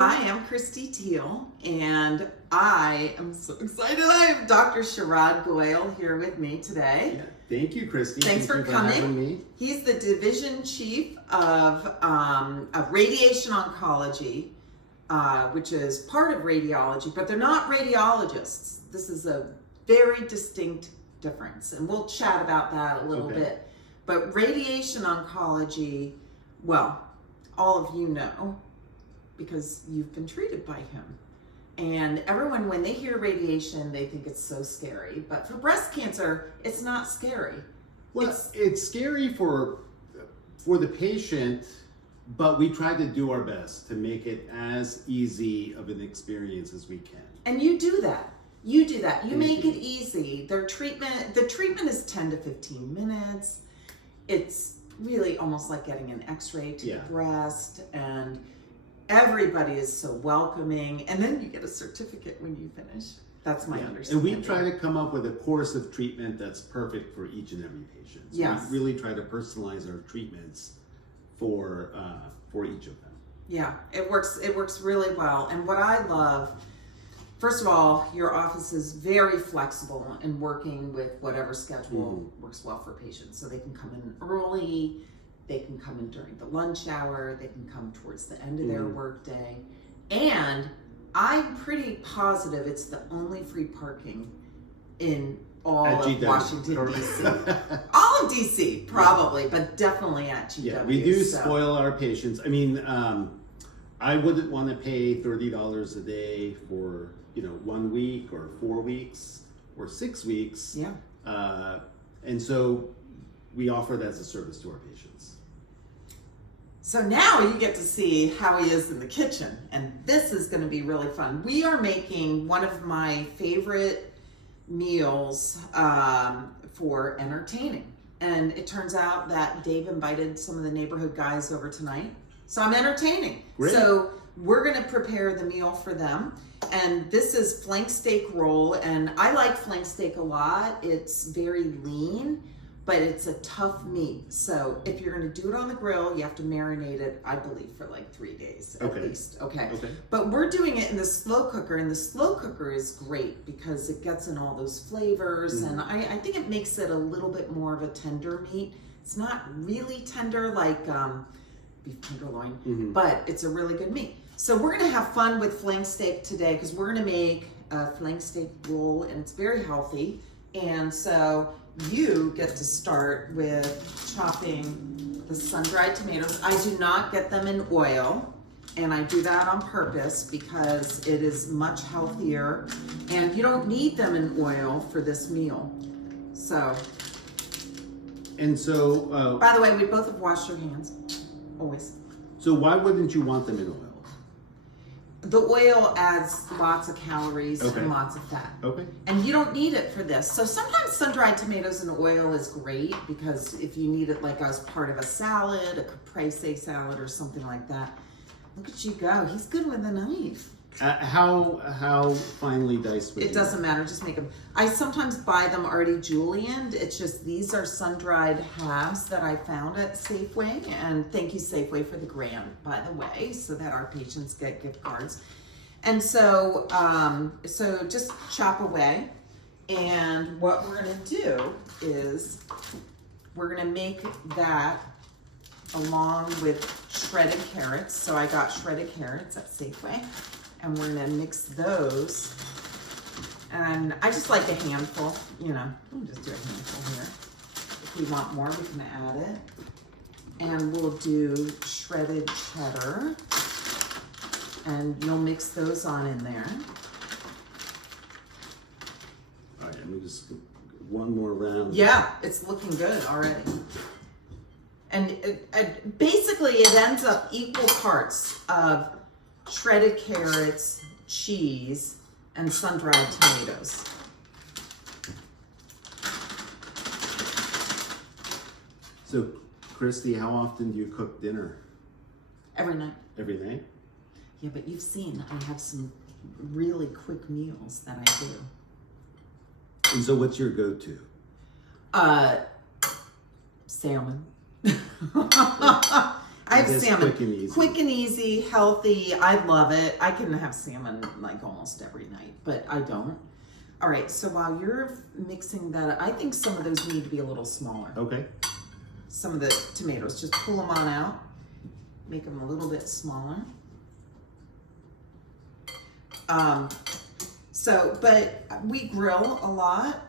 I am Teal, and I am so excited. I have Dr. Sharad Goyal here with me today. Yeah. Thank you, Christy. Thanks for coming. Having me. He's the division chief of radiation oncology, which is part of radiology, but they're not radiologists. This is a very distinct difference, and we'll chat about that a little bit. But radiation oncology, well, all of you know, because you've been treated by him. And everyone, when they hear radiation, they think it's so scary. But for breast cancer, it's not scary. Well, it's scary for the patient, but we try to do our best to make it as easy of an experience as we can. And you do that. You do that. You make it easy. The treatment is 10 to 15 minutes. It's really almost like getting an x-ray to the breast, and everybody is so welcoming, and then you get a certificate when you finish. That's my understanding. And we try to come up with a course of treatment that's perfect for each and every patient. So we really try to personalize our treatments for each of them. Yeah, it works really well. And what I love, first of all, your office is very flexible in working with whatever schedule works well for patients. So they can come in early, they can come in during the lunch hour, they can come towards the end of their workday. And I'm pretty positive it's the only free parking in all of Washington, D.C. All of D.C., probably, but definitely at GW. Yeah, we do spoil our patients. I mean, I wouldn't want to pay $30 a day for 1 week or 4 weeks or 6 weeks. Yeah. And so we offer that as a service to our patients. So now you get to see how he is in the kitchen, and this is going to be really fun. We are making one of my favorite meals for entertaining. And it turns out that Dave invited some of the neighborhood guys over tonight. So I'm entertaining. Great. So we're going to prepare the meal for them. And this is flank steak roll, and I like flank steak a lot. It's very lean, but it's a tough meat. So if you're going to do it on the grill, you have to marinate it, I believe, for like 3 days at least. Okay. But we're doing it in the slow cooker, and the slow cooker is great because it gets in all those flavors, and I think it makes it a little bit more of a tender meat. It's not really tender like beef tenderloin, but it's a really good meat. So we're going to have fun with flank steak today because we're going to make a flank steak roll, and it's very healthy. And so you get to start with chopping the sun-dried tomatoes. I do not get them in oil, and I do that on purpose because it is much healthier, and you don't need them in oil for this meal. So. And so. By the way, we both have washed our hands, always. So why wouldn't you want them in oil? The oil adds lots of calories and lots of fat. Okay. And you don't need it for this. So sometimes sun-dried tomatoes in oil is great because if you need it like as part of a salad, a caprese salad or something like that. Look at you go. He's good with a knife. How finely diced would it doesn't matter. Just make them. I sometimes buy them already julienned. It's just these are sun-dried halves that I found at Safeway. And thank you, Safeway, for the grant, by the way, so that our patients get gift cards. And so, so just chop away. And what we're going to do is we're going to make that along with shredded carrots. So I got shredded carrots at Safeway. And we're gonna mix those. And I just like a handful, we'll just do a handful here. If we want more, we can add it. And we'll do shredded cheddar. And you'll mix those on in there. All right, let me just one more round. Yeah, it's looking good already. And basically it ends up equal parts of shredded carrots, cheese, and sun-dried tomatoes. So, Christy, how often do you cook dinner? Every night. Every night? Yeah, but you've seen I have some really quick meals that I do. And so what's your go-to? Salmon. I have It is salmon. quick and easy. Healthy. I love it. I can have salmon like almost every night, but I don't. All right, so while you're mixing that, I think some of those need to be a little smaller. Okay. Some of the tomatoes, just pull them on out. Make them a little bit smaller. But we grill a lot,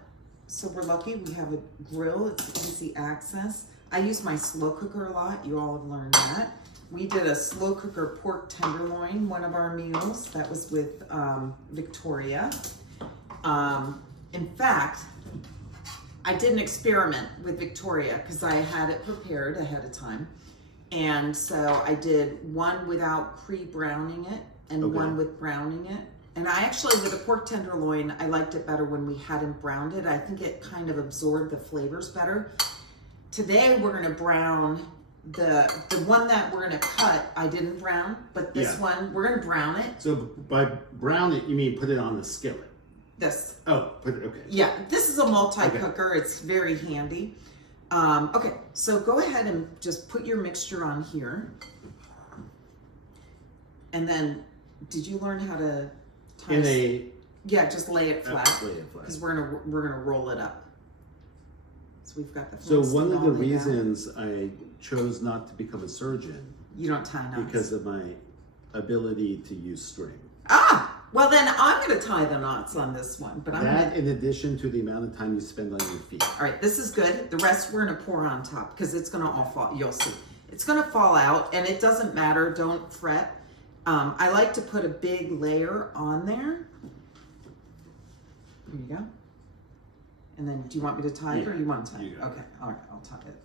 so we're lucky we have a grill. It's easy access. I use my slow cooker a lot. You all have learned that. We did a slow cooker pork tenderloin, one of our meals. That was with Victoria. In fact, I did an experiment with Victoria because I had it prepared ahead of time. And so I did one without pre-browning it and one with browning it. And I actually, with the pork tenderloin, I liked it better when we hadn't browned it. I think it kind of absorbed the flavors better. Today we're gonna brown the one that we're gonna cut. I didn't brown, but this one, we're gonna brown it. So by brown it, you mean put it on the skillet? This. Oh, put it, okay. Yeah, this is a multi-cooker. It's very handy. Okay, so go ahead and just put your mixture on here. And then, did you learn how to tie yeah, just lay it flat. Lay it flat. Because we're gonna roll it up. So we've got the So one of the all laid out. reasons I chose not to become a surgeon You don't tie knots. because of my ability to use string. Well then I'm gonna tie the knots on this one, but I'm That gonna. in addition to the amount of time you spend on your feet. All right, this is good. The rest we're gonna pour on top because it's gonna all fall. You'll see, it's gonna fall out, and it doesn't matter. Don't fret. I like to put a big layer on there. Here you go. And then, do you want me to tie it, or you want to tie it? Okay, all right, I'll tie it.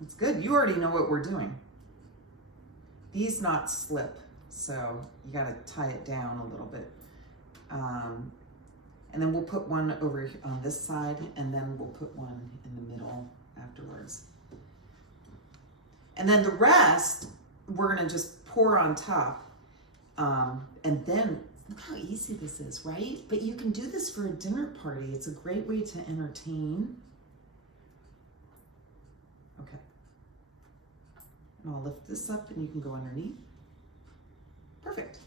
That's good. You already know what we're doing. These knots slip, so you got to tie it down a little bit. And then we'll put one over on this side, and then we'll put one in the middle afterwards. And then the rest, we're gonna just pour on top. And then, look how easy this is, right? But you can do this for a dinner party. It's a great way to entertain. Okay. And I'll lift this up and you can go underneath. Perfect.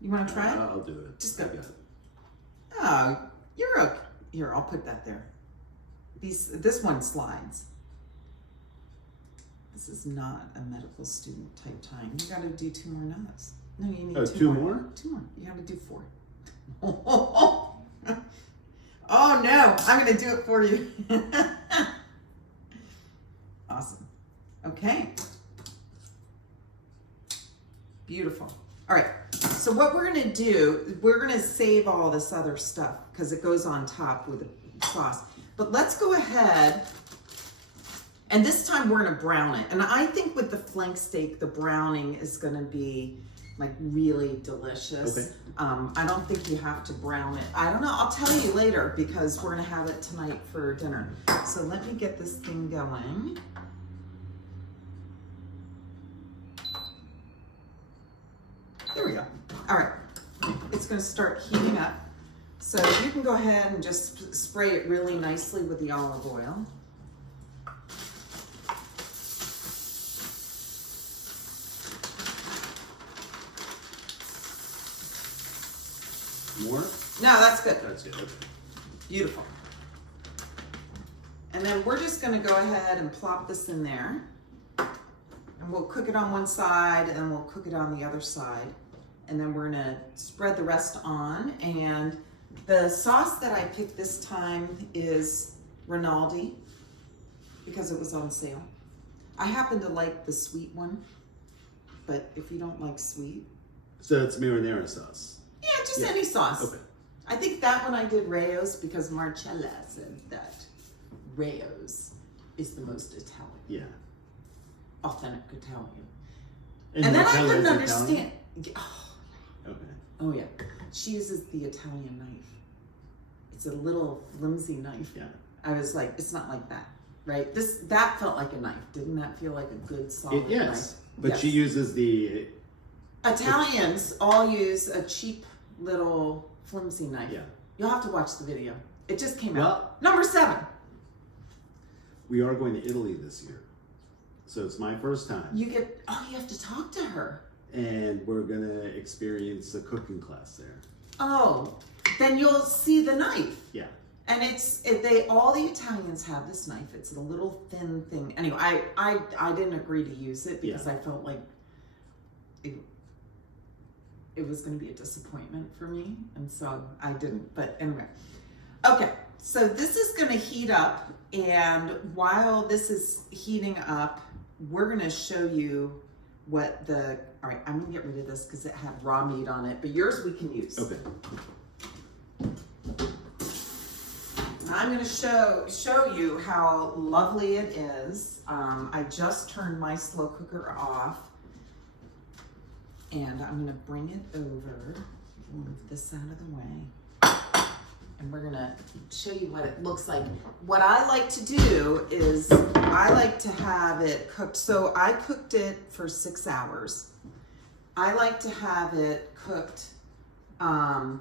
You wanna try it? I'll do it. Just go. I got it. Oh, you're okay. Here, I'll put that there. This one slides. This is not a medical student type time. You gotta do 2 more knots. No, you need two more? 2 more. You gotta do 4. Oh no, I'm gonna do it for you. Awesome. Okay. Beautiful. All right, so what we're gonna do, we're gonna save all this other stuff because it goes on top with the sauce. But let's go ahead, and this time we're gonna brown it. And I think with the flank steak, the browning is gonna be like really delicious. Okay. I don't think you have to brown it. I don't know, I'll tell you later because we're gonna have it tonight for dinner. So let me get this thing going. There we go. All right, it's gonna start heating up. So you can go ahead and just spray it really nicely with the olive oil. More? No, that's good. That's good. Okay. Beautiful. And then we're just gonna go ahead and plop this in there. And we'll cook it on one side and then we'll cook it on the other side. And then we're gonna spread the rest on. And the sauce that I picked this time is Rinaldi because it was on sale. I happen to like the sweet one, but if you don't like sweet. So it's marinara sauce. Yeah, just any sauce. Okay. I think that one I did Rayo's because Marcella said that Rayo's is the most Italian. Yeah. Authentic Italian. And then I Marcella couldn't is understand. Italian? Okay. Oh yeah. She uses the Italian knife. It's a little flimsy knife. Yeah. I was like, it's not like that, right? That felt like a knife. Didn't that feel like a good solid Yes. knife? But Yes. she uses the Italians all use a cheap little flimsy knife. Yeah. You'll have to watch the video. It just came Well- out. Number 7. We are going to Italy this year. So it's my first time. You have to talk to her. And we're gonna experience a cooking class there. Oh, then you'll see the knife. Yeah. And all the Italians have this knife. It's a little thin thing. Anyway, I didn't agree to use it because I felt like it was going to be a disappointment for me, and so I didn't. But anyway, okay. So this is going to heat up, and while this is heating up, we're going to show you what the. All right, I'm going to get rid of this because it had raw meat on it, but yours we can use. Okay. I'm going to show you how lovely it is. I just turned my slow cooker off, and I'm going to bring it over, move this out of the way, and we're going to show you what it looks like. What I like to do is I like to have it cooked. So I cooked it for 6 hours. I like to have it cooked an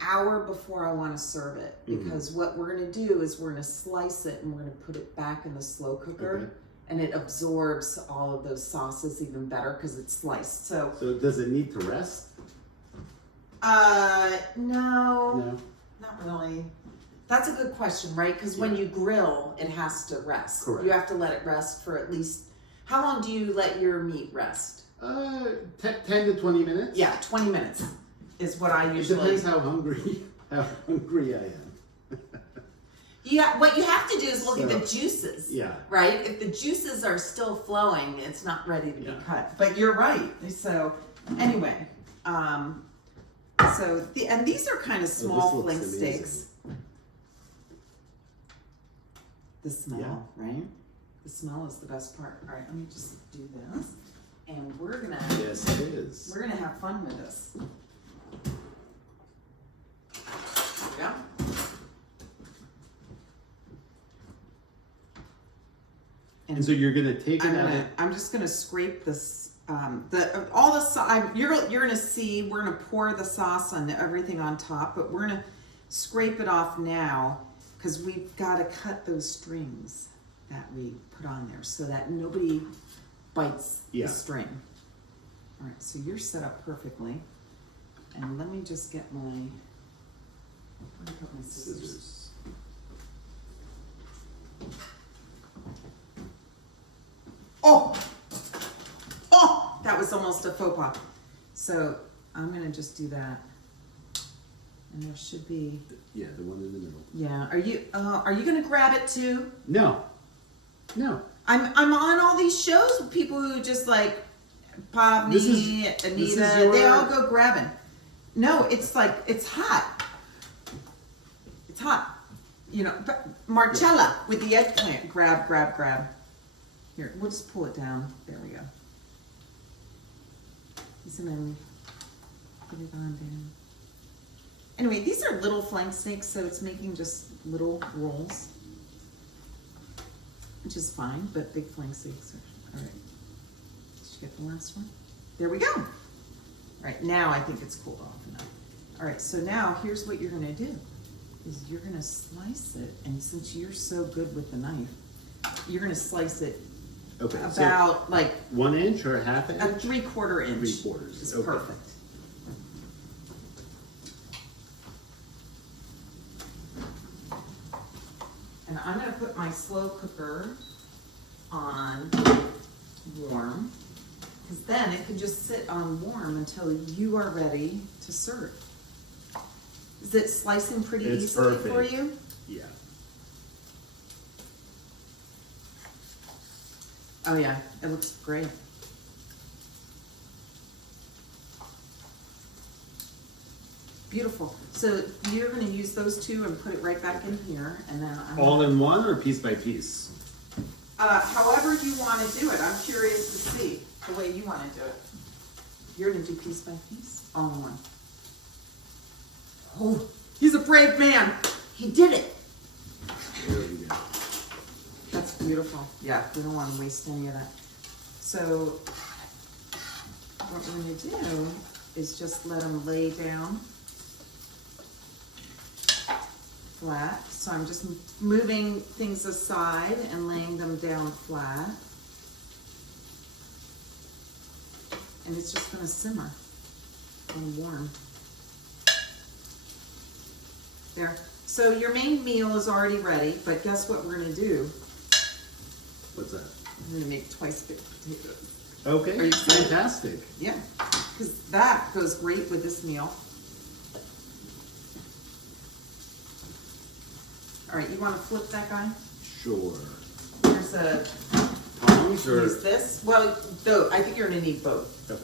hour before I want to serve it, because what we're going to do is we're going to slice it and we're going to put it back in the slow cooker, and it absorbs all of those sauces even better because it's sliced. So does it need to rest? No, not really. That's a good question, right? Because when you grill, it has to rest. Correct. You have to let it rest for at least, how long do you let your meat rest? 10 to 20 minutes. Yeah, 20 minutes is what I usually. It depends how hungry I am. Yeah, what you have to do is look at the juices. Yeah. Right? If the juices are still flowing, it's not ready to be cut. But you're right. So anyway, and these are kind of small flank steaks. The smell, right? The smell is the best part. All right, let me just do this. And we're gonna Yes, it is. We're gonna have fun with this. Yeah. And so you're gonna take it out. I'm just gonna scrape this. You're gonna see. We're gonna pour the sauce on everything on top, but we're gonna scrape it off now because we've got to cut those strings that we put on there so that nobody bites the string. All right, so you're set up perfectly. And let me just get my. Where did I put my scissors? Oh, that was almost a faux pas. So I'm gonna just do that, and there should be. Yeah, the one in the middle. Yeah. Are you gonna grab it too? No. I'm on all these shows with people who just like Pavni, Anita. They all go grabbing. No, it's like it's hot. It's hot. You know, Marcella with the eggplant. Grab. Here, we'll just pull it down. There we go. And then put it on down. Anyway, these are little flank steaks, so it's making just little rolls, which is fine, but big flank steaks are, all right. Did you get the last one? There we go. All right, now I think it's cooled off enough. All right, so now here's what you're gonna do, is you're gonna slice it, and since you're so good with the knife, you're gonna slice it about like 1 inch or a half inch? A 3/4 inch. 3/4 is perfect. And I'm going to put my slow cooker on warm, because then it can just sit on warm until you are ready to serve. Is it slicing pretty easily for you? Yeah. Oh yeah, it looks great. Beautiful. So you're going to use those two and put it right back in here, and then all in one or piece by piece? However you want to do it. I'm curious to see the way you want to do it. You're going to do piece by piece, all in one. Oh, he's a brave man. He did it. There we go. That's beautiful. Yeah, we don't want to waste any of that. So what we're going to do is just let them lay down. flat. So I'm just moving things aside and laying them down flat. And it's just gonna simmer and warm. There. So your main meal is already ready, but guess what we're gonna do? What's that? I'm gonna make twice baked potatoes. Okay, Are you excited? fantastic. Yeah, because that goes great with this meal. All right, you want to flip that guy? Sure. There's a, Tongs or? use this. Well, though, I think you're gonna need both. Okay.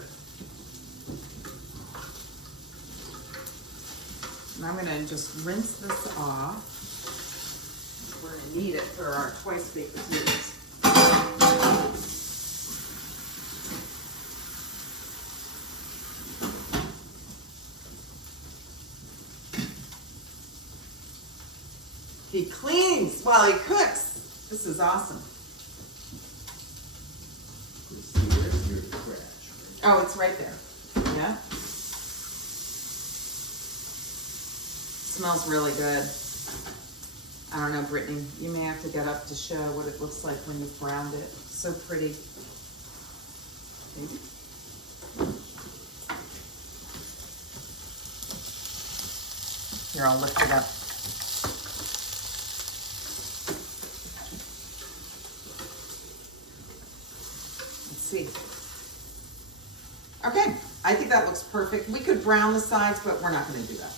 And I'm gonna just rinse this off. We're gonna need it for our twice baked potatoes. He cleans while he cooks. This is awesome. Where's your scratch? Oh, it's right there. Yeah. Smells really good. I don't know, Brittany, you may have to get up to show what it looks like when you've browned it. So pretty. Maybe. Here, I'll lift it up. Let's see. Okay, I think that looks perfect. We could brown the sides, but we're not gonna do that.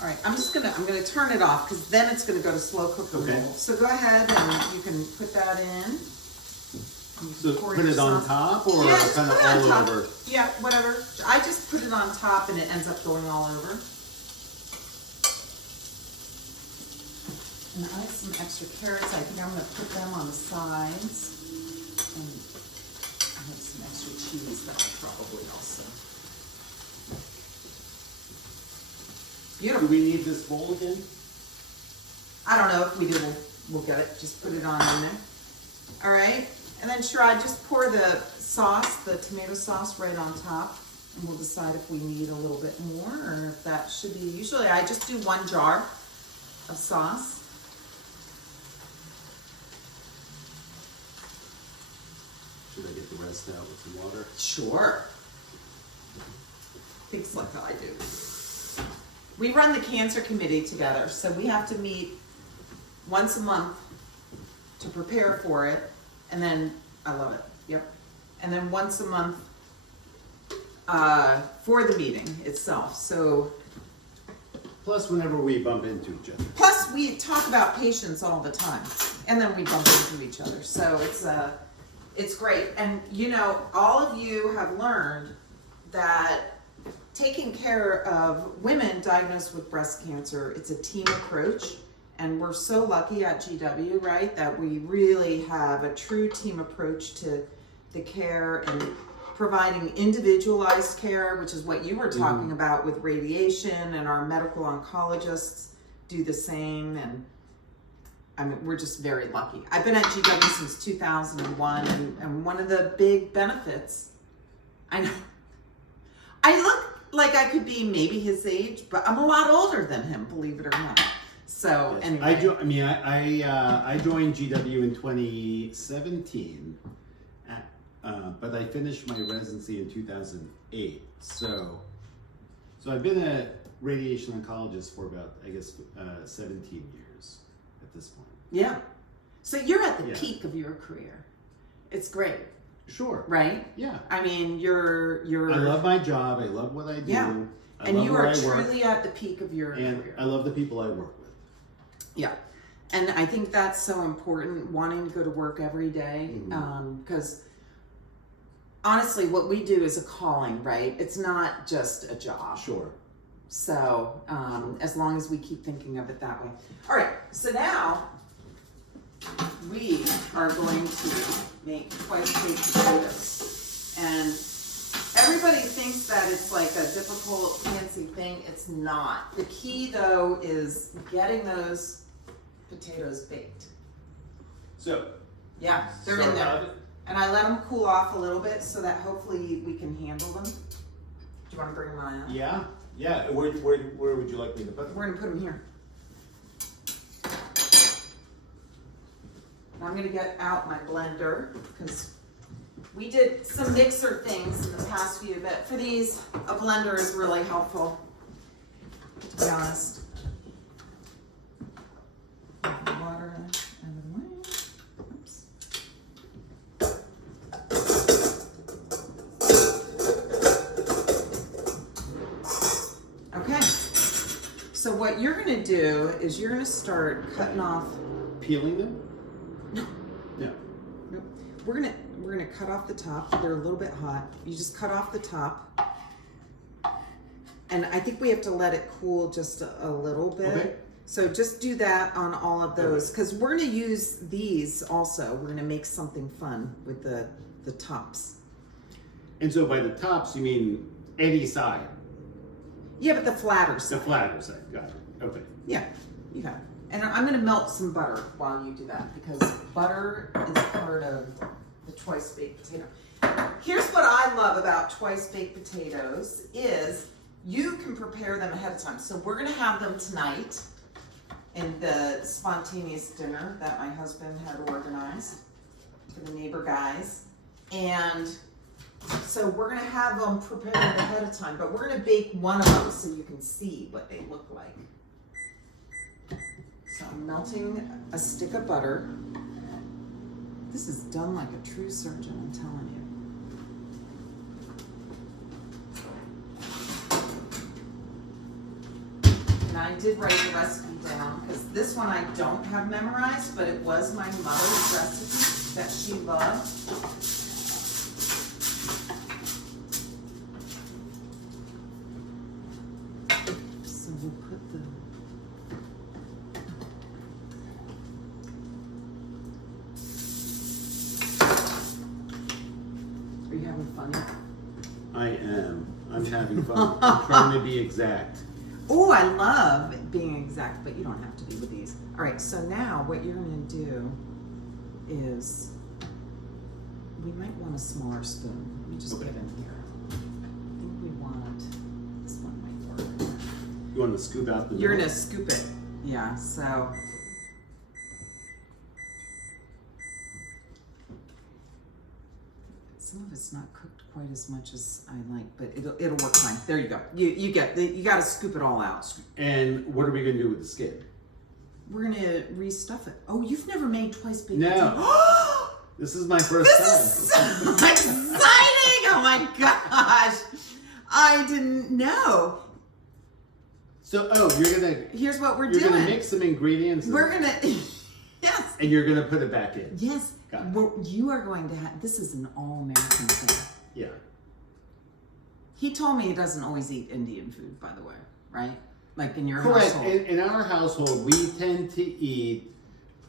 All right, I'm gonna turn it off because then it's gonna go to slow cook the Okay. roll. So go ahead and you can put that in. So put it on top or Yeah, just kind of put it on all top. over? Yeah, whatever. I just put it on top and it ends up going all over. And I have some extra carrots. I think I'm gonna put them on the sides. And I have some extra cheese that I'll probably also. Do Beautiful. we need this bowl again? I don't know. If we do, we'll get it. Just put it on in there. All right. And then Sharad, just pour the sauce, the tomato sauce right on top. And we'll decide if we need a little bit more or if that should be. Usually I just do 1 jar of sauce. Should I get the rest out with some water? Sure. Things like I do. We run the cancer committee together, so we have to meet once a month to prepare for it. And then, I love it, yep. And then once a month for the meeting itself. So, Plus, whenever we bump into each other. plus we talk about patients all the time. And then we bump into each other. So it's great. And you know, all of you have learned that taking care of women diagnosed with breast cancer, it's a team approach. And we're so lucky at GW, right, that we really have a true team approach to the care and providing individualized care, which is what you were talking about with radiation, and our medical oncologists do the same. And I mean, we're just very lucky. I've been at GW since 2001, and one of the big benefits, I know, I look like I could be maybe his age, but I'm a lot older than him, believe it or not. So Yes. anyway. I joined GW in 2017, but I finished my residency in 2008. So I've been a radiation oncologist for about, I guess, 17 years at this point. Yeah. So you're at the Yeah. peak of your career. It's great, Sure. right? Yeah. I mean, you're. I love my job. I love what I do. Yeah. I And love you where are I work, truly at the peak of your and career. I love the people I work with. Yeah. And I think that's so important, wanting to go to work every day. Mhm. Because honestly, what we do is a calling, right? It's not just a job. Sure. So as long as we keep thinking of it that way. All right, so now we are going to make twice baked potatoes. And everybody thinks that it's like a difficult, fancy thing. It's not. The key, though, is getting those potatoes baked. So, Yeah, they're in there. And I let them cool off a little bit so that hopefully we can handle them. Do you want to bring them on out? Yeah. Yeah, where would you like me to put them? We're gonna put them here. I'm gonna get out my blender because we did some mixer things in the past few, but for these, a blender is really helpful, to be honest. Get the water out of the way. Oops. Okay, so what you're gonna do is you're gonna start cutting off. Peeling them? No. No. Nope. We're gonna cut off the top. They're a little bit hot. You just cut off the top. And I think we have to let it cool just a little bit. Okay. So just do that on all of those, because we're gonna use these also. We're gonna make something fun with the tops. And so by the tops, you mean any side? Yeah, but the flatter The side. flatter side, got it. Okay. Yeah, you got it. And I'm gonna melt some butter while you do that, because butter is part of the twice baked potato. Here's what I love about twice baked potatoes is you can prepare them ahead of time. So we're gonna have them tonight in the spontaneous dinner that my husband had organized for the neighbor guys. And so we're gonna have them prepared ahead of time, but we're gonna bake one of them so you can see what they look like. So I'm melting a stick of butter. This is done like a true surgeon, I'm telling you. And I did write the recipe down because this one I don't have memorized, but it was my mother's recipe that she loved. So we'll put the Are you having fun? I am. I'm having fun. I'm trying to be exact. Oh, I love being exact, but you don't have to be with these. All right, so now what you're gonna do is, we might want a smaller spoon. Let me just get in here. I think we want, this one might work. You want to scoop out the You're milk? gonna scoop it. Yeah, so. Some of it's not cooked quite as much as I like, but it'll work fine. There you go. You gotta scoop it all out. And what are we going to do with the skin? We're gonna restuff it. Oh, you've never made twice baked No. potato. This is my first This time. is so exciting! Oh my gosh! I didn't know. So, you're going to... Here's what we're You're doing. going to mix some ingredients. We're gonna, yes, And you're going to put it back in. yes. Got it. You are going to have. This is an all-American thing. Yeah. He told me he doesn't always eat Indian food, by the way, right? Like in your Correct. household. In our household, we tend to eat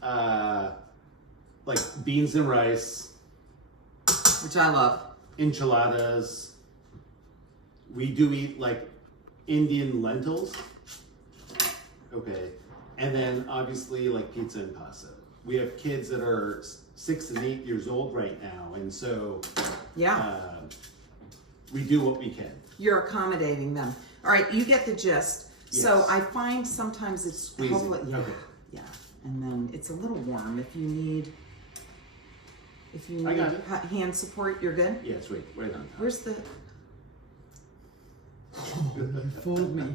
like beans and rice, Which I love. enchiladas. We do eat like Indian lentils. Okay. And then obviously like pizza and pasta. We have kids that are 6 and 8 years old right now. And so Yeah. we do what we can. You're accommodating them. All right, you get the gist. So Yes. I find sometimes it's Squeezing. helpful. Yeah, Okay. yeah. And then it's a little warm. If you need I got it. hand support, you're good. Yeah, it's right on top. Where's the? Oh, you fooled me.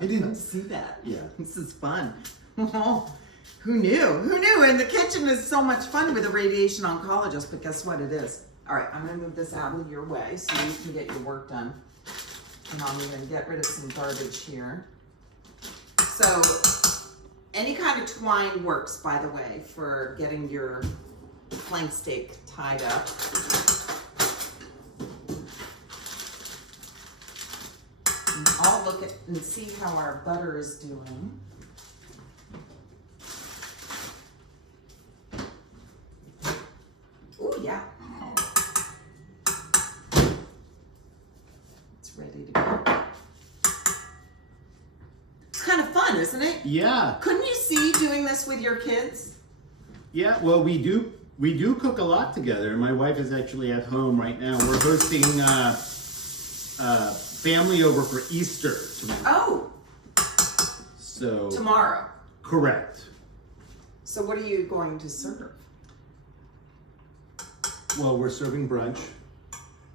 I didn't see that. Yeah. This is fun. Oh, who knew? Who knew? And the kitchen is so much fun with a radiation oncologist, but guess what it is? All right, I'm gonna move this out of your way so you can get your work done. And I'm gonna get rid of some garbage here. So, any kind of twine works, by the way, for getting your flank steak tied up. And I'll look at and see how our butter is doing. Oh yeah. It's ready to go. It's kind of fun, isn't it? Yeah. Couldn't you see doing this with your kids? Yeah, well, we do cook a lot together. My wife is actually at home right now. We're hosting family over for Easter tomorrow. Oh, So tomorrow. correct. So what are you going to serve? Well, we're serving brunch.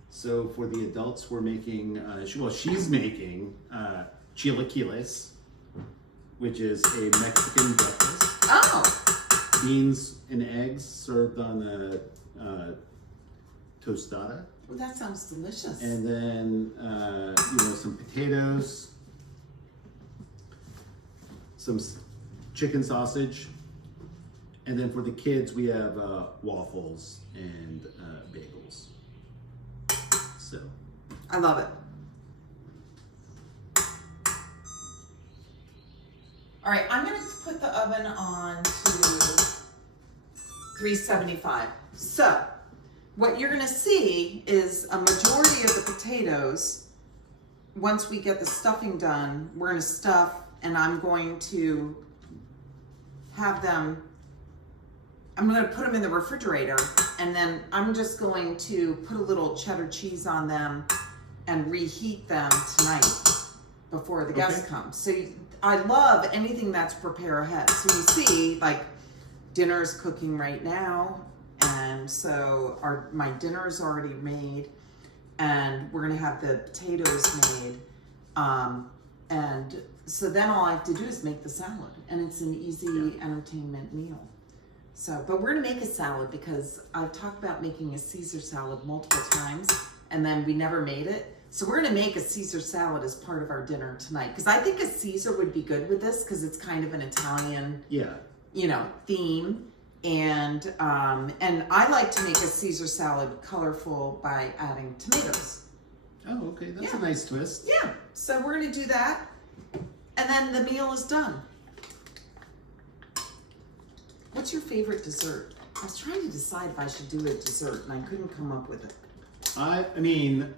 So for the adults, we're making. She's making chilaquiles, which is a Mexican breakfast. Oh, Beans and eggs served on a tostada. well, that sounds delicious. And then, some potatoes, some chicken sausage. And then for the kids, we have waffles and bagels. So, I love it. All right, I'm going to put the oven on to 375. So, what you're going to see is a majority of the potatoes, once we get the stuffing done, we're going to stuff, and I'm going to have them, I'm going to put them in the refrigerator, and then I'm just going to put a little cheddar cheese on them and reheat them tonight before the guests come. So I love anything that's prepare ahead. So you see, like, dinner's cooking right now, and so my dinner's already made, and we're gonna have the potatoes made, and so then all I have to do is make the salad, and it's an easy entertainment meal. So, but we're gonna make a salad because I've talked about making a Caesar salad multiple times, and then we never made it. So we're gonna make a Caesar salad as part of our dinner tonight, because I think a Caesar would be good with this because it's kind of an Italian, theme. And I like to make a Caesar salad colorful by adding tomatoes. Oh, okay, that's a nice twist. Yeah, so we're gonna do that, and then the meal is done. What's your favorite dessert? I was trying to decide if I should do a dessert, and I couldn't come up with it. I mean,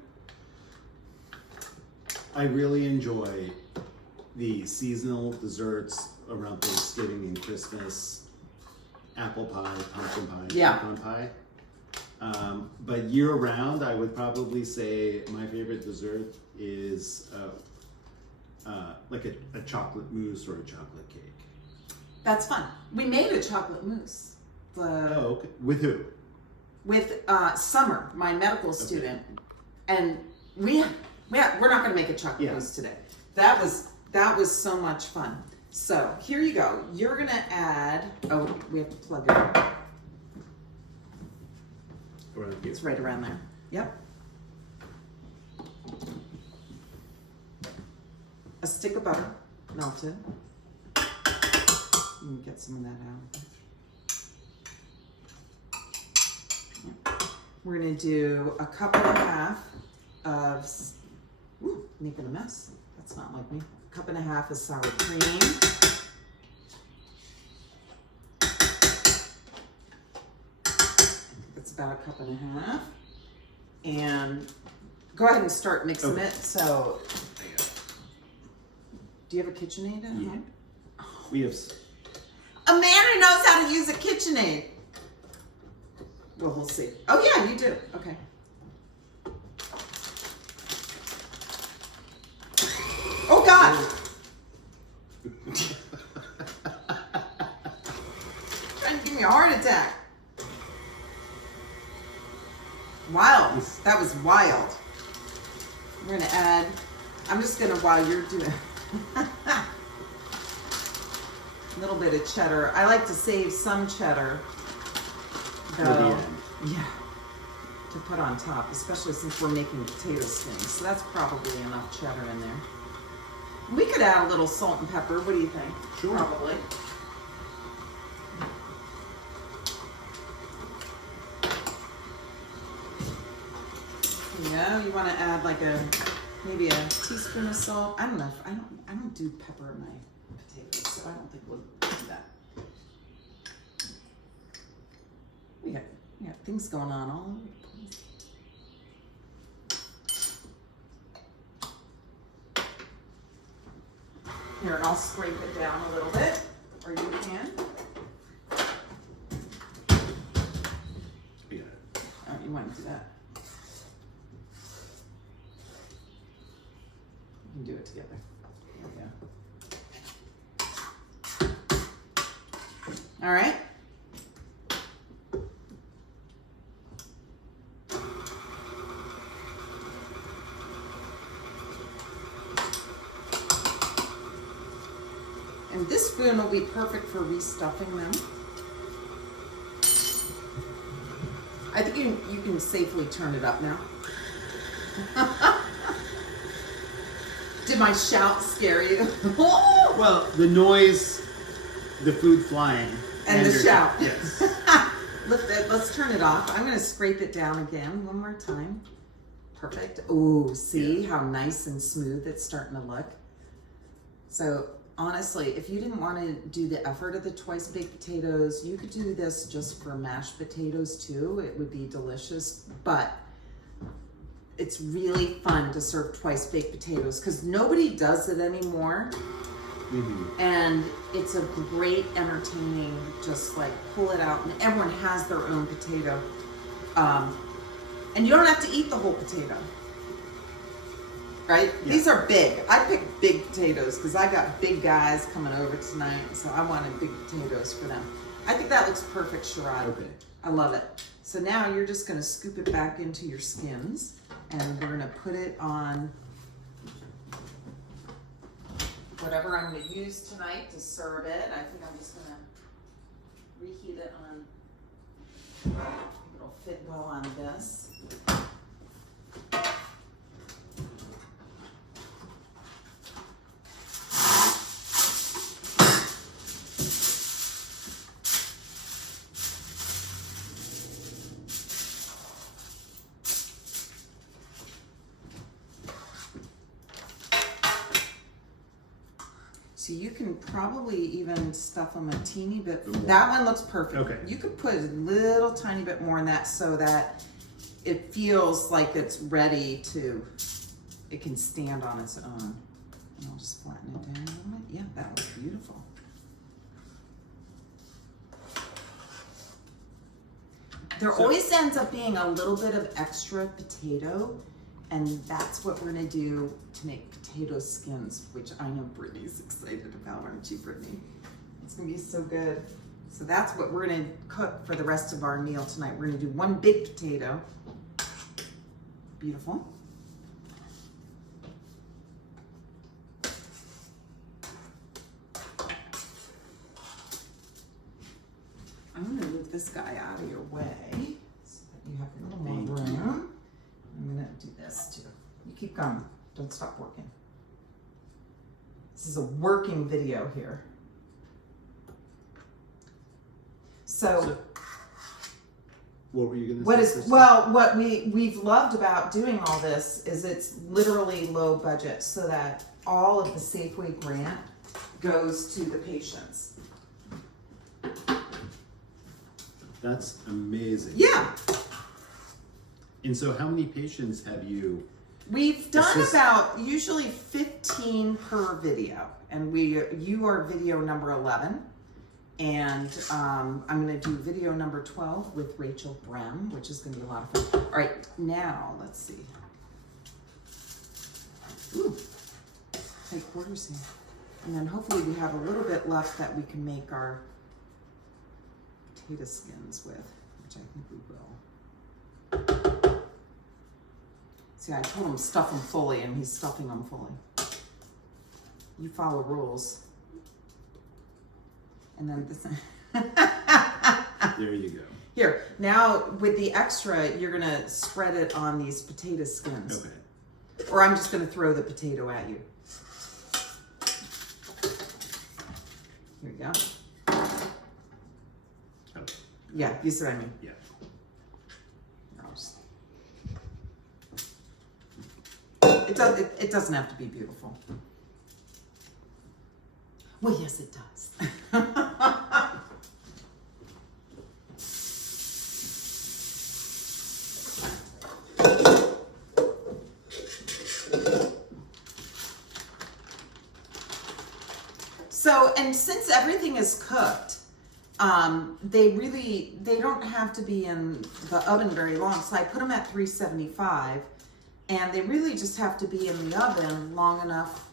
I really enjoy the seasonal desserts around Thanksgiving and Christmas. Apple pie, pumpkin pie, pecan pie. But year round, I would probably say my favorite dessert is like a chocolate mousse or a chocolate cake. That's fun. We made a chocolate mousse. Okay. With who? With Summer, my medical student, and we're not going to make a chocolate mousse today. That was so much fun. So here you go. You're going to add. Oh, we have to plug it in. Around here. It's right around there. Yep. A stick of butter, melted. You can get some of that out. We're gonna do a cup and a half of, making a mess. That's not like me. A cup and a half of sour cream. That's about a cup and a half. And go ahead and start mixing it. So, do you have a KitchenAid at home? We have. A man who knows how to use a KitchenAid. Well, we'll see. Oh yeah, you do. Okay. Oh God! Trying to give me a heart attack. Wild. That was wild. We're gonna add. I'm just gonna while you're doing. A little bit of cheddar. I like to save some cheddar, though. Yeah, to put on top, especially since we're making potato skins. So that's probably enough cheddar in there. We could add a little salt and pepper. What do you think? Sure. Probably. Yeah, you want to add like maybe a teaspoon of salt. I don't know. I don't do pepper in my potatoes, so I don't think we'll do that. We got things going on all over the place. Here, and I'll scrape it down a little bit, or you can. Yeah. Oh, you want to do that? All right. And this spoon will be perfect for restuffing them. I think you can safely turn it up now. Did my shout scare you? Well, the noise, the food flying, and the your shout. Yes. Let's turn it off. I'm going to scrape it down again one more time. Perfect. Oh, see how nice and smooth it's starting to look. So honestly, if you didn't want to do the effort of the twice baked potatoes, you could do this just for mashed potatoes too. It would be delicious, but it's really fun to serve twice baked potatoes because nobody does it anymore. Mm-hmm. And it's a great entertaining, just like pull it out, and everyone has their own potato. And you don't have to eat the whole potato. Right? Yeah. These are big. I picked big potatoes because I got big guys coming over tonight, so I wanted big potatoes for them. I think that looks perfect, Sharad. Okay. I love it. So now you're just going to scoop it back into your skins, and we're going to put it on whatever I'm going to use tonight to serve it. I think I'm just going to reheat it on, it'll fit well on this. So you can probably even stuff them a teeny bit. That one looks perfect. Okay. You could put a little tiny bit more in that so that it feels like it's ready to, it can stand on its own. And I'll just flatten it down a little bit. Yeah, that looks beautiful. There always ends up being a little bit of extra potato, and that's what we're gonna do to make potato skins, which I know Brittany's excited about, aren't you, Brittany? It's gonna be so good. So that's what we're gonna cook for the rest of our meal tonight. We're gonna do one big potato. Beautiful. I'm gonna move this guy out of your way so that you have a little more room. I'm gonna do this too. You keep going. Don't stop working. This is a working video here. So what were you what gonna is say? what we've loved about doing all this is it's literally low budget, so that all of the Safeway grant goes to the patients. That's amazing. Yeah. And so how many patients have you? We've done about usually 15 per video, and you are video number 11, and I'm going to do video number 12 with Rachel Brem, which is going to be a lot of fun. All right, now let's see. Ooh, 3/4 here, and then hopefully we have a little bit left that we can make our potato skins with, which I think we will. See, I told him stuff them fully, and he's stuffing them fully. You follow rules. And then this. There you go. Here, now with the extra, you're gonna spread it on these potato skins. Okay. Or I'm just gonna throw the potato at you. Here we go. Okay. Yeah, you see what I mean? Yeah. It doesn't have to be beautiful. Well, yes, it does. So, and since everything is cooked, they don't have to be in the oven very long. So I put them at 375. And they really just have to be in the oven long enough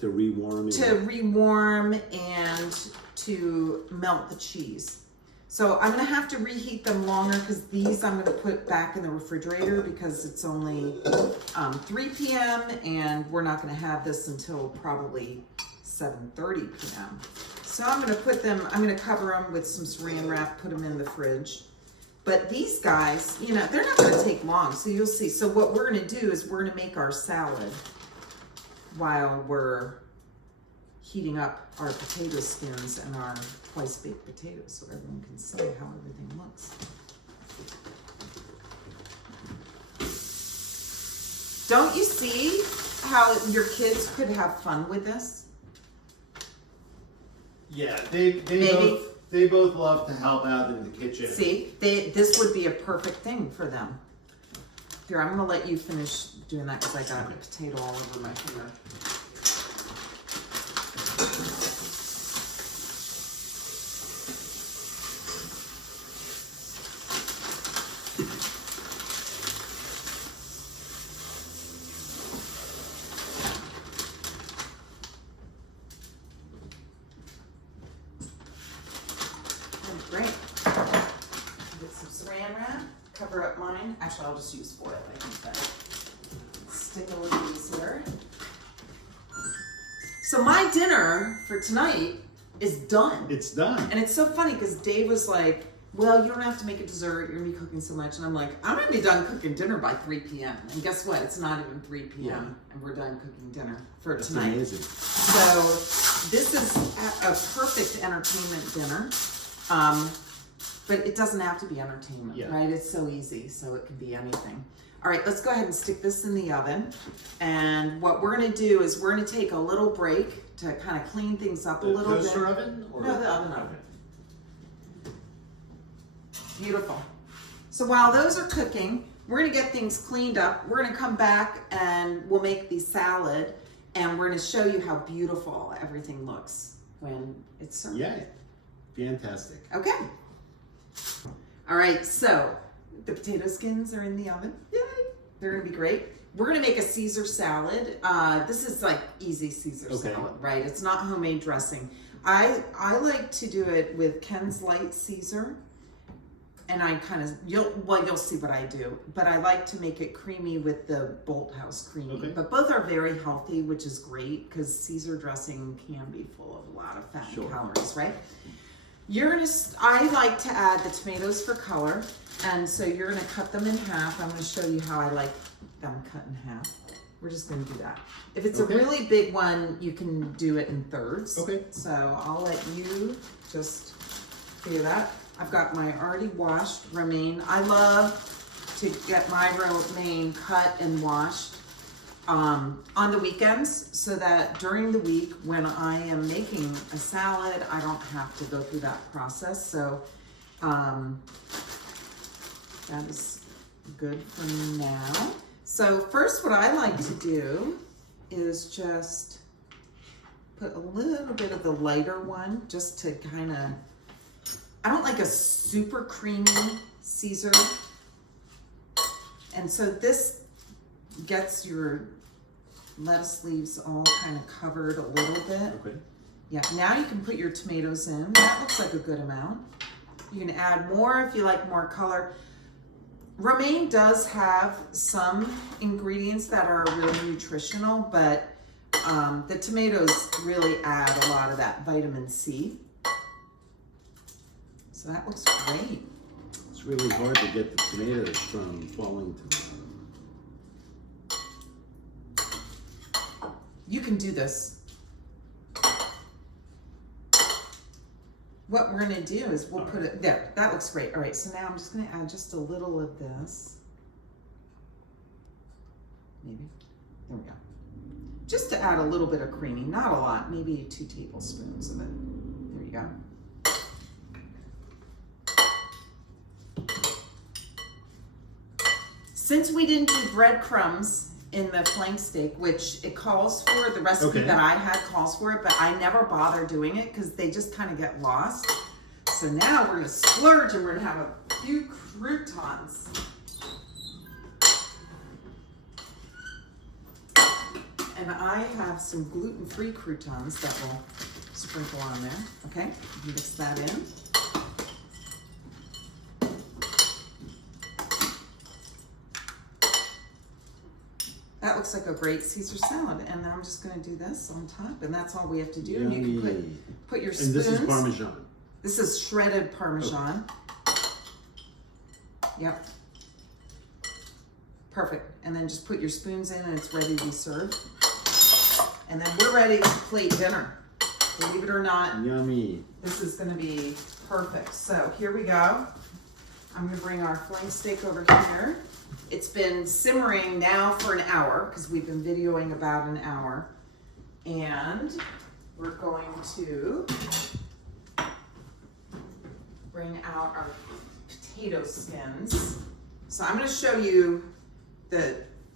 To rewarm it. To rewarm and to melt the cheese. So I'm gonna have to reheat them longer because these I'm gonna put back in the refrigerator because it's only 3 p.m. and we're not gonna have this until probably 7:30 p.m. So I'm gonna cover them with some saran wrap, put them in the fridge. But these guys, you know, they're not gonna take long, so you'll see. So what we're gonna do is we're gonna make our salad while we're heating up our potato skins and our twice baked potatoes so everyone can see how everything looks. Don't you see how your kids could have fun with this? Yeah, they both love to help out in the kitchen. See, this would be a perfect thing for them. Here, I'm gonna let you finish doing that because I got a potato all over my finger. Great. Get some saran wrap, cover up mine. Actually, I'll just use foil, I think better. Stick a little easier. So my dinner for tonight is done. It's done. And it's so funny because Dave was like, well, you don't have to make a dessert. You're going to be cooking so much. And I'm like, I'm going to be done cooking dinner by 3 p.m. And guess what? It's not even 3 p.m. Yeah. And we're done cooking dinner for That's tonight. amazing. So this is a perfect entertainment dinner. But it doesn't have to be entertainment, Yeah. right? It's so easy, so it can be anything. All right, let's go ahead and stick this in the oven. And what we're gonna do is we're gonna take a little break to kind of clean things up a little bit. The toaster oven? Or? No, the oven. Beautiful. So while those are cooking, we're gonna get things cleaned up. We're gonna come back and we'll make the salad and we're gonna show you how beautiful everything looks when it's served. Yeah, fantastic. Okay. All right, so the potato skins are in the oven. Yay! They're gonna be great. We're gonna make a Caesar salad. This is like easy Caesar salad, right? It's not homemade dressing. I like to do it with Ken's Light Caesar. And I kind of, you'll see what I do. But I like to make it creamy with the Bolthouse creamy. Okay. But both are very healthy, which is great because Caesar dressing can be full of a lot of fat and calories, right? I like to add the tomatoes for color. And so you're gonna cut them in half. I'm gonna show you how I like them cut in half. We're just gonna do that. If it's a really big one, you can do it in thirds. Okay. So I'll let you just do that. I've got my already washed romaine. I love to get my romaine cut and washed on the weekends so that during the week when I am making a salad, I don't have to go through that process. So that is good for now. So first what I like to do is just put a little bit of the lighter one just to kind of, I don't like a super creamy Caesar. And so this gets your lettuce leaves all kind of covered a little bit. Okay. Yeah, now you can put your tomatoes in. That looks like a good amount. You can add more if you like more color. Romaine does have some ingredients that are really nutritional, but the tomatoes really add a lot of that vitamin C. So that looks great. It's really hard to get the tomatoes from falling to the bottom. You can do this. What we're gonna do is we'll put it there. That looks great. All right, so now I'm just gonna add just a little of this. Maybe, there we go. Just to add a little bit of creamy, not a lot, maybe 2 tablespoons of it. There you go. Since we didn't do breadcrumbs in the flank steak, which it calls for, the recipe that I had calls for it, but I never bother doing it because they just kind of get lost. So now we're gonna splurge and we're gonna have a few croutons. And And I have some gluten-free croutons that will sprinkle on there. Okay, mix that in. That looks like a great Caesar salad, and I'm just going to do this on top, and that's all we have to do. And you can put your spoons. And this is Parmesan. This is shredded Parmesan. Yep. Perfect. And then just put your spoons in, and it's ready to be served. And then we're ready to plate dinner. Believe it or not, Yummy. this is going to be perfect. So here we go. I'm going to bring our flank steak over here. It's been simmering now for an hour because we've been videoing about an hour. And we're going to bring out our potato skins. So I'm going to show you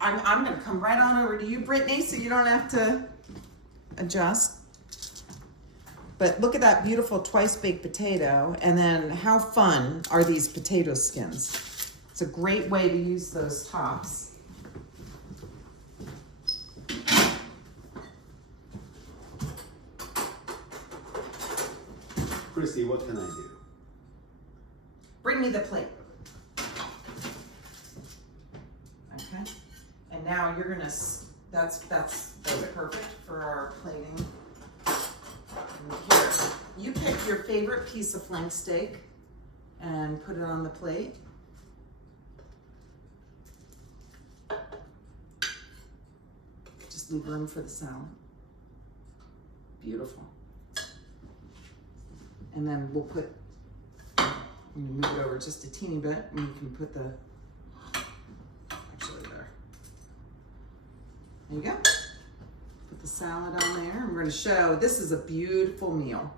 I'm going to come right on over to you, Brittany, so you don't have to adjust. But look at that beautiful twice baked potato, and then how fun are these potato skins? It's a great way to use those tops. Christy, what can I do? Bring me the plate. Okay, and now you're gonna, that's perfect for our plating. And here, you pick your favorite piece of flank steak and put it on the plate. Just leave room for the salad. Beautiful. And then we'll put, move it over just a teeny bit, and you can put the, actually there. There you go. Put the salad on there, and we're gonna show, this is a beautiful meal.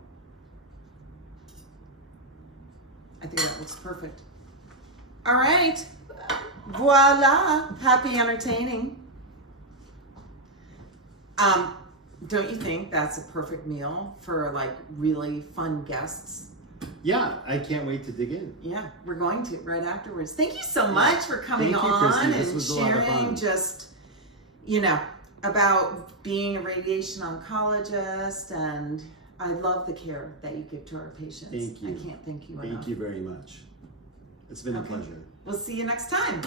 I think that looks perfect. All right, voila, happy entertaining. Don't you think that's a perfect meal for like really fun guests? Yeah, I can't wait to dig in. Yeah, we're going to right afterwards. Thank you so much for coming Thank you, on Christy. This and was a lot of sharing fun. just, you know, about being a radiation oncologist, and I love the care that you give to our patients. Thank you. I can't thank you enough. Thank you very much. It's been a Okay. pleasure. We'll see you next time.